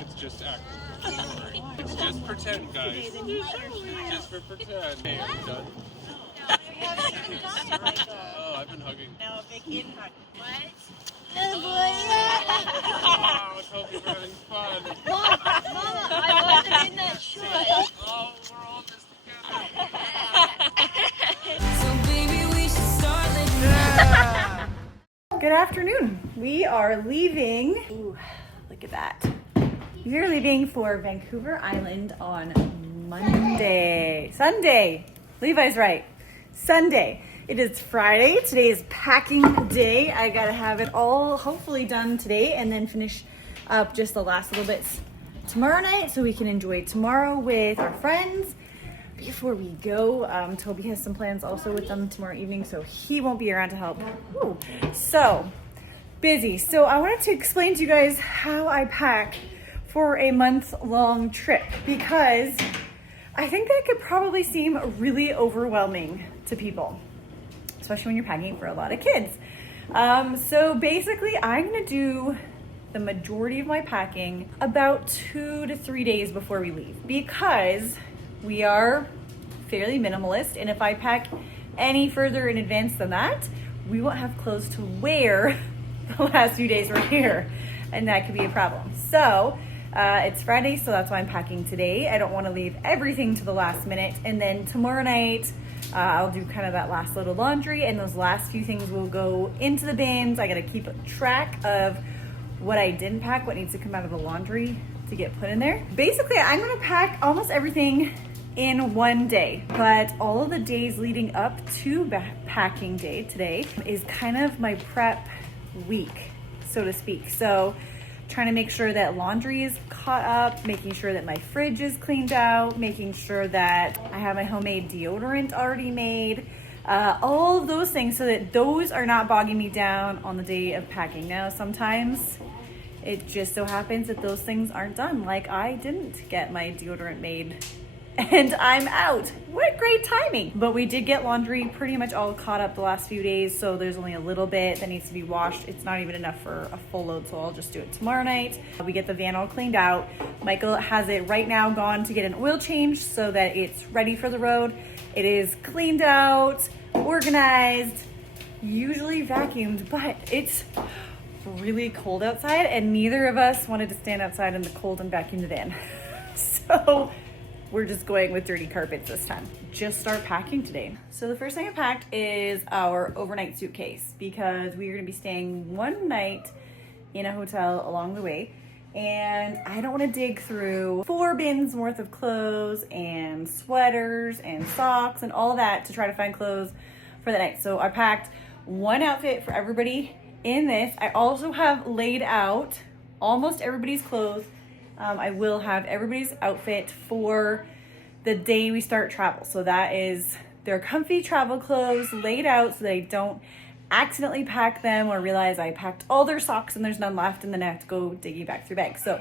It's just acting. Don't worry. It's just pretend, guys. Just for pretend. Hey, are you done? Oh, I've been hugging. No, a big in hug. What? Oh, I hope you're having fun. Mama, I wasn't in that shot. Oh, we're all in this together. So baby, we should start living. Good afternoon. We are leaving. Ooh, look at that. We are leaving for Vancouver Island on Sunday. Levi's right. Sunday. It is Friday. Today is packing day. I gotta have it all hopefully done today and then finish up just the last little bits tomorrow night so we can enjoy tomorrow with our friends. Before we go, Toby has some plans also with them tomorrow evening, so he won't be around to help. Ooh. So busy. So I wanted to explain to you guys how I pack for a month-long trip because I think that could probably seem really overwhelming to people, especially when you're packing for a lot of kids. So basically I'm gonna do the majority of my packing about 2 to 3 days before we leave because we are fairly minimalist, and if I pack any further in advance than that, we won't have clothes to wear the last few days we're here, and that could be a problem. So it's Friday, so that's why I'm packing today. I don't want to leave everything to the last minute, and then tomorrow night I'll do kind of that last little laundry, and those last few things will go into the bins. I gotta keep track of what I didn't pack, what needs to come out of the laundry to get put in there. Basically, I'm gonna pack almost everything in one day, but all of the days leading up to packing day today is kind of my prep week, so to speak. So trying to make sure that laundry is caught up, making sure that my fridge is cleaned out, making sure that I have my homemade deodorant already made, all of those things so that those are not bogging me down on the day of packing. Now, sometimes it just so happens that those things aren't done. Like I didn't get my deodorant made and I'm out. What great timing. But we did get laundry pretty much all caught up the last few days, so there's only a little bit that needs to be washed. It's not even enough for a full load, so I'll just do it tomorrow night. We get the van all cleaned out. Michael has it right now gone to get an oil change so that it's ready for the road. It is cleaned out, organized, usually vacuumed, but it's really cold outside and neither of us wanted to stand outside in the cold and vacuum the van. So we're just going with dirty carpets this time. Just start packing today. So the first thing I packed is our overnight suitcase because we are gonna be staying one night in a hotel along the way. And I don't wanna dig through 4 bins worth of clothes and sweaters and socks and all that to try to find clothes for the night. So I packed one outfit for everybody in this. I also have laid out almost everybody's clothes. I will have everybody's outfit for the day we start travel. So that is their comfy travel clothes laid out so they don't accidentally pack them or realize I packed all their socks and there's none left and then I have to go digging back through bags. So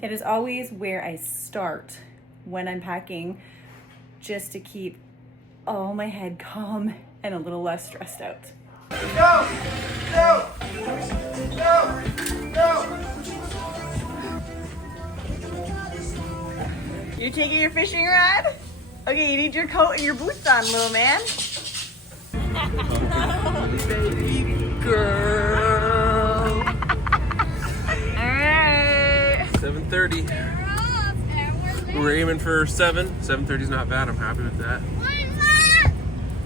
that is always where I start when I'm packing, just to keep all my head calm and a little less stressed out. Go! Go! Go! Go! You taking your fishing rod? Okay, you need your coat and your boots on, little man. Baby girl. Alright. 7:30. We're aiming for 7. 7:30 is not bad. I'm happy with that.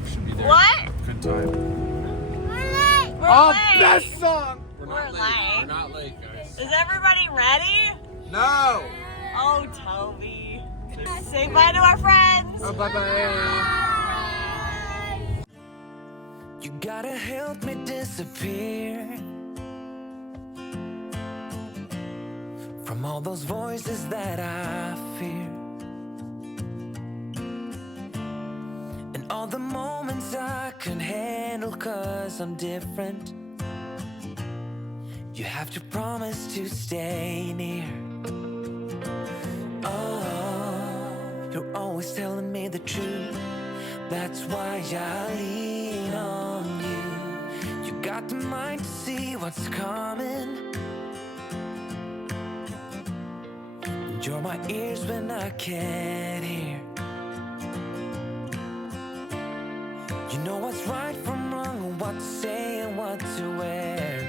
Should be there. What? Good time. We're Oh, late. best song! We're We're not late. late. We're not late, guys. Is everybody ready? No! Oh, Toby. Say bye to our friends. Oh, bye-bye. You gotta help me disappear from all those voices that I fear, and all the moments I couldn't handle 'cause I'm different. You have to promise to stay near. Oh, you're always telling me the truth. That's why I lean on you. You got the mind to see what's coming. And you're my ears when I can't hear. You know what's right from wrong, and what to say and what to wear.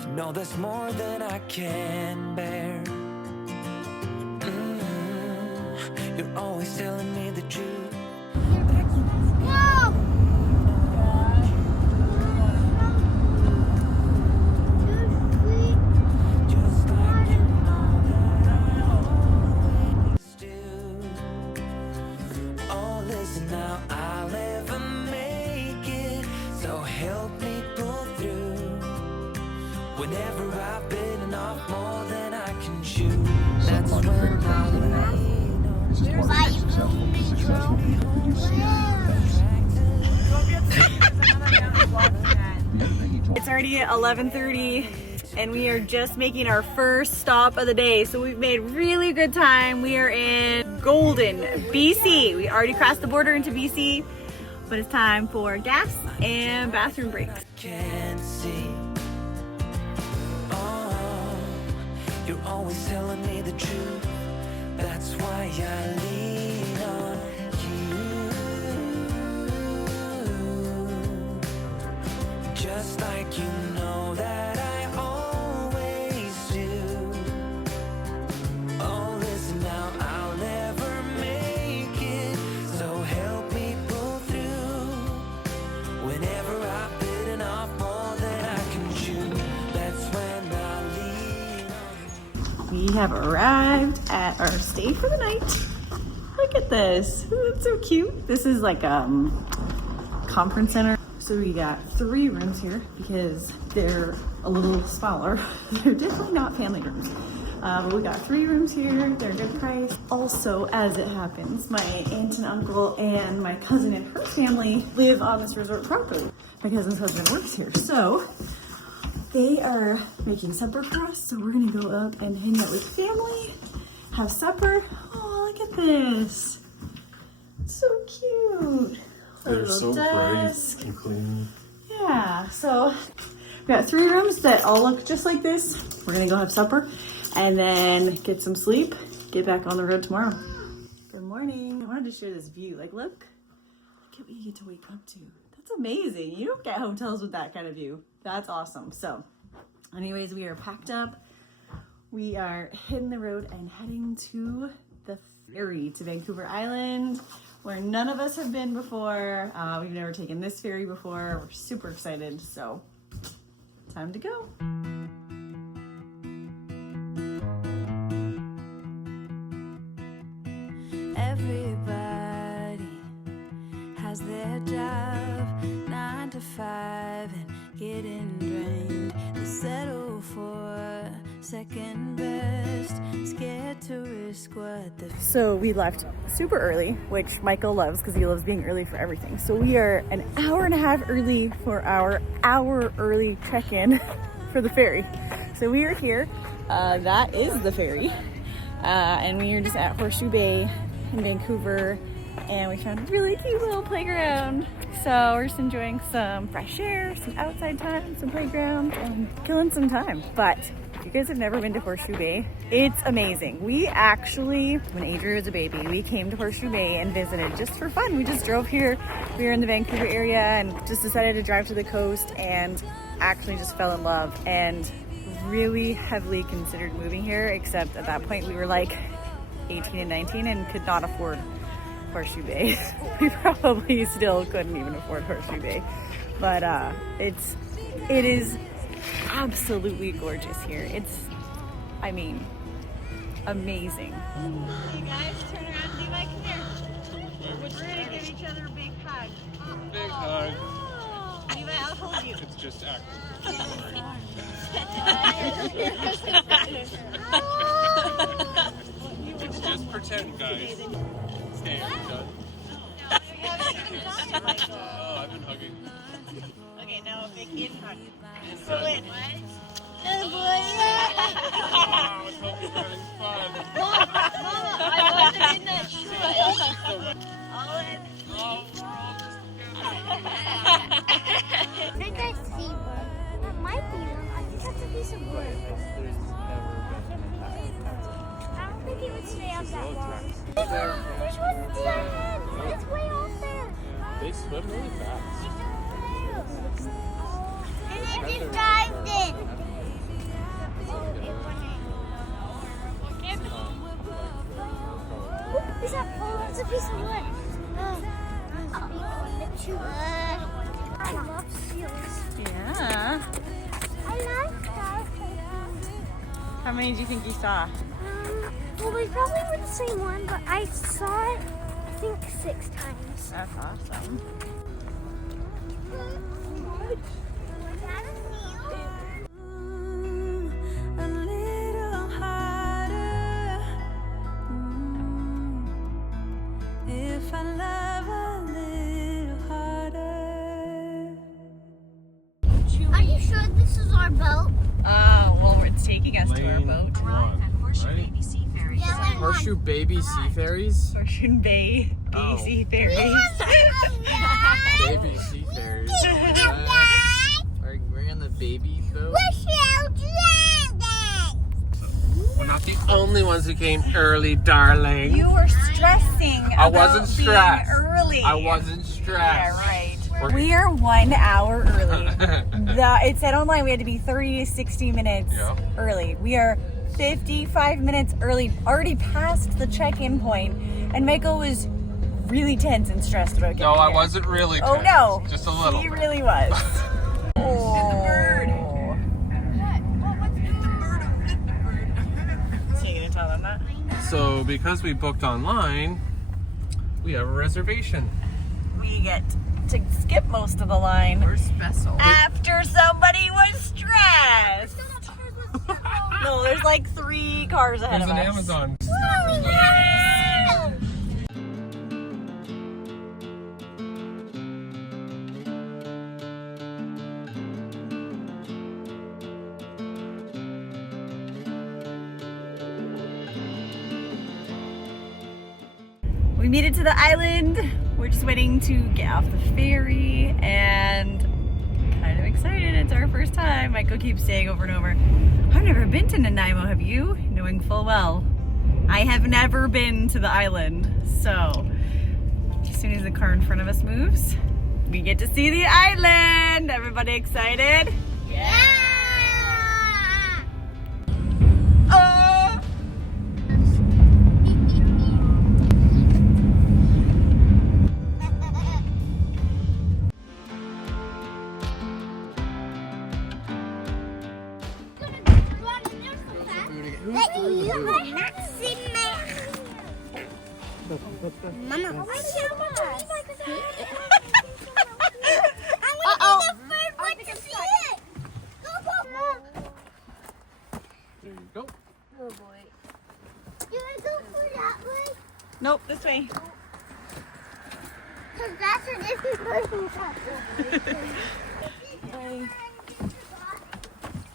You know there's more than I can bear. You're always telling me the truth. Just like you know that I always do. Oh, listen now, I'll never make it, so help me pull through. Whenever I've bitten off more than I can chew, that's when I lean on. It's already 11:30 and we are just making our first stop of the day. So we've made really good time. We are in Golden, BC. We already crossed the border into BC, but it's time for gas and bathroom breaks. Can't see. Oh, you're always telling me the truth. That's why I lean on you. Just like you know that I always do. Oh, listen now, I'll never make it, so help me pull through. Whenever I've bitten off more than I can chew, that's when I lean on you. We have arrived at our stay for the night. Look at this. It's so cute. This is like a conference center. So we got 3 rooms here because they're a little smaller. They're definitely not family rooms. But we got 3 rooms here. They're a good price. Also, as it happens, my aunt and uncle and my cousin and her family live on this resort property. My cousin's husband works here. So they are making supper for us. So we're gonna go up and hang out with family, have supper. Oh, look at this. So cute. They're so desk. bright and clean. Yeah, so we got 3 rooms that all look just like this. We're gonna go have supper and then get some sleep, get back on the road tomorrow. Good morning. I wanted to share this view. Like, look at what you get to wake up to. That's amazing. You don't get hotels with that kind of view. That's awesome. So anyways, we are packed up. We are hitting the road and heading to the ferry to Vancouver Island, where none of us have been before. We've never taken this ferry before. We're super excited, so time to go. Everybody has their job, 9 to 5, and getting drained. They settle for second best, scared to risk what the So we left super early, which Michael loves because he loves being early for everything. So we are an hour and a half early for our hour early check-in for the ferry. So we are here. That is the ferry. And we are just at Horseshoe Bay in Vancouver, and we found a really cute little playground. So we're just enjoying some fresh air, some outside time, some playground, and killing some time. But if you guys have never been to Horseshoe Bay, it's amazing. We actually, when Adria was a baby, we came to Horseshoe Bay and visited just for fun. We just drove here. We were in the Vancouver area and just decided to drive to the coast and actually just fell in love and really heavily considered moving here, except at that point we were like 18 and 19 and could not afford Horseshoe Bay. We probably still couldn't even afford Horseshoe Bay, but it is absolutely gorgeous here. It's, I mean, amazing. Hey guys, turn around, Levi, come here. We're gonna give each other a big hug. Big hug. Levi, I'll hold you. It's just acting. It's just pretend, guys. Okay, I'm done. Oh, I've been hugging. Okay, now a big in hug. So in. Oh, it's having fun. Mama, I wasn't in that shoe. All in. Oh, we're all just I think I see one. That might be one. I think that's a piece of wood. There's never been he would stay up that long. There's one dead. It's way off there. They swim really fast. And I just dived in. Is that? Oh, that's a piece of wood. I love seals. Yeah. I like that. How many do you think you saw? Well, we probably were the same one, but I saw it, I think, 6 times. That's awesome. A little harder. If I love a little harder. Are you sure this is our boat? Well, it's taking us to our boat. Yeah, Horseshoe Baby Sea Ferries? Horseshoe Bay Oh. BC Ferries. Baby Sea Ferries. We're in the baby boat. We're not the only ones who came early, darling. You were stressing I about wasn't stressed. being early. I wasn't stressed. Yeah, right. We're- We are 1 hour early. It said online we had to be 30 to 60 minutes Yeah. early. We are 55 minutes early, already past the check-in point, and Michael was really tense and stressed about getting No, I here. wasn't really. Oh tense. no, Just a little. He really was. Oh. So you gonna tell them that? So because we booked online, we have a reservation. We get to skip most of the line. We're special. After somebody was stressed. No, there's like 3 cars ahead There's of an us. Amazon. We made it to the island. We're just waiting to get off the ferry and kind of excited. It's our first time. Michael keeps saying over and over, I've never been to Nanaimo, have you? Knowing full well, I have never been to the island. So as soon as the car in front of us moves, we get to see the island. Everybody excited? Yeah! Mama. Uh-oh. There you go. Oh boy. You want to go for that way? Nope, this way. Because that's a different person's house.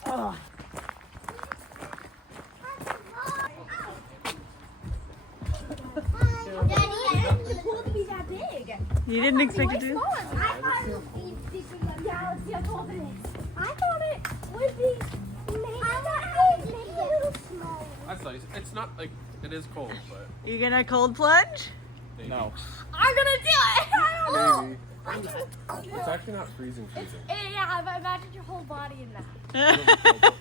Oh. Daddy, I didn't expect the pool to be that big. You didn't expect it to? I thought it would be bigger. Yeah, let's see how tall it is. I thought it would be maybe. I thought it would be a little smaller. That's nice. It's not like it is cold, but You gonna cold plunge? maybe. No. I'm gonna do it. I don't know. Maybe. It's actually not freezing. Yeah, but imagine your whole body in that.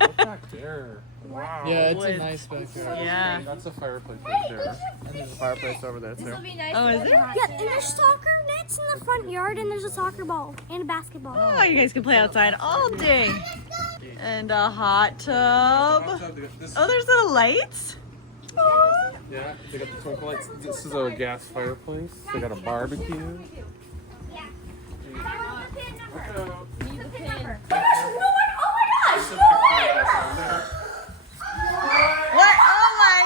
Look back there. Wow. Yeah, it's a Wood. nice backyard. Yeah. That's a fireplace right there. And there's a fireplace over there too. Oh, is there? Yeah, and there's soccer nets in the front yard, and there's a soccer ball and a basketball. Oh, you guys can play outside all day. And a hot tub. Oh, there's little lights. Yeah, they got the twinkle lights. This is a gas fireplace. They got a barbecue. What? Oh my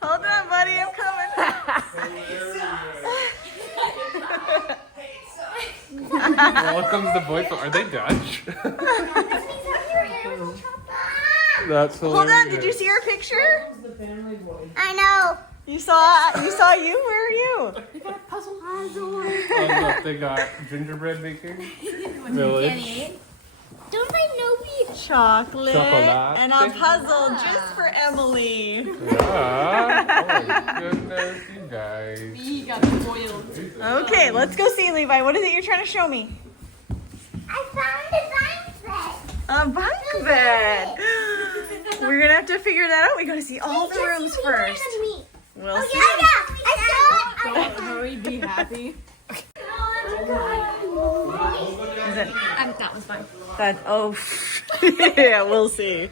Hold on, buddy, I'm coming. Well, comes the boyfriend. Are they Dutch? That's hilarious. Hold on, did you see our picture? I know. You saw you? Where are you? Oh, look, they got gingerbread making. Village. Don't they know we? Chocolate Chocolate. and a puzzle just for Emily. Yeah. Oh, goodness, you guys. He got spoiled. Okay, let's go see Levi. What is it you're trying to show me? I found a bunk bed. A bunk bed. We're gonna have to figure that out. We gotta see all the rooms first. We'll Oh, see. yeah, I saw it. Hurry, be happy. Is it? That was fine. That, oh, yeah, we'll see.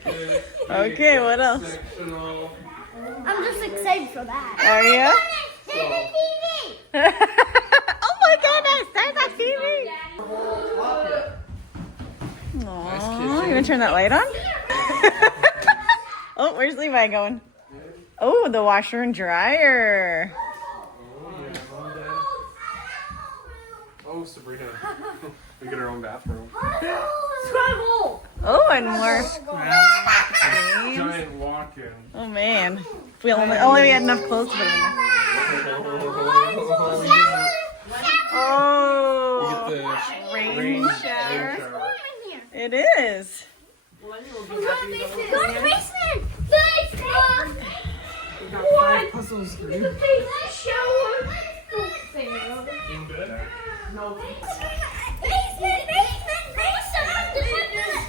Okay, what else? Sectional. I'm just excited for that. Are you? There's a TV. Oh my goodness, there's a TV. Aww, you gonna turn that light on? Oh, where's Levi going? Oh, the washer and dryer. Oh, Sabrina. We get our own bathroom. Oh, and more. Giant walk-in. Oh man, if we only had enough clothes to put in there. Oh, We get the rain shower. It is. Go to the basement. Basement. What? Puzzles. The basement shower. Basement.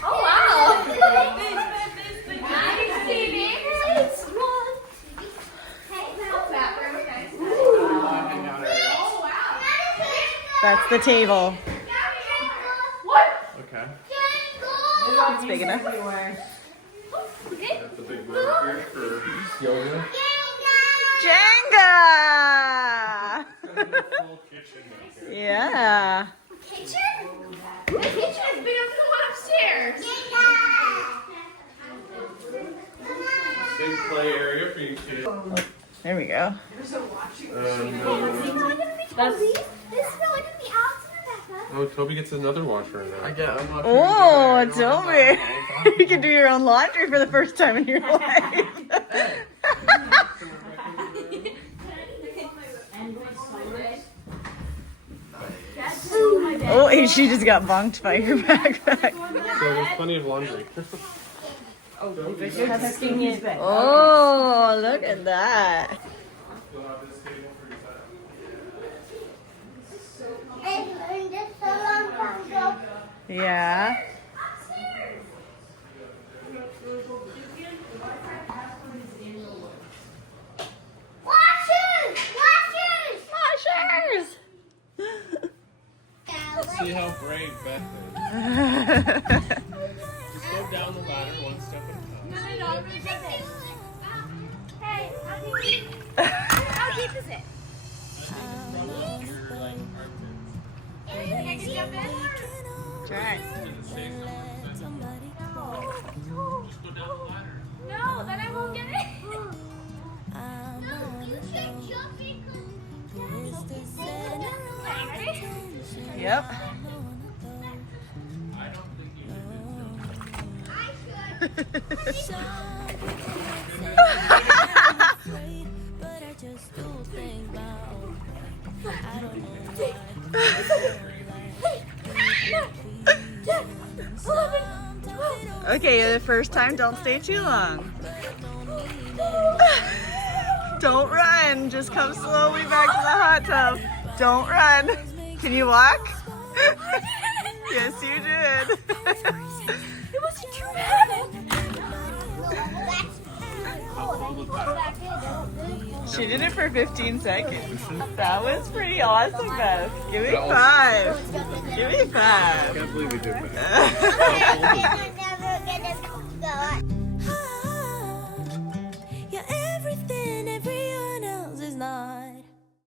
Oh wow. That's the table. Okay. It's big enough. That's a big room here for yoga. Jenga! Full kitchen back here. Yeah. Kitchen? The kitchen is bigger than the one upstairs. Big play area for you kids. There we go. This is probably gonna be awesome, Oh, Toby gets another washer in there. I get unlucky. Oh, Toby. You can do your own laundry for the first time in your life. Oh, and she just got bonked by your backpack. So there's plenty of laundry. Oh, look at that. You'll have this table for your side. I learned this so long time ago. Yeah. Washers! See how brave Beth is. Just go down the ladder one step at a time. Hey, how deep is it? Your, like, armpits. Can I jump in? Try. No, then I won't get it. No, you can't jump in. Ready? Yep. I don't think you should. Okay, the first time, don't stay too long. Don't run. Just come slowly back to the hot tub. Don't run. Can you walk? Yes, you did. It wasn't too bad. She did it for 15 seconds. That was pretty awesome, Beth. Give me 5. Give me 5. I can't believe we did that.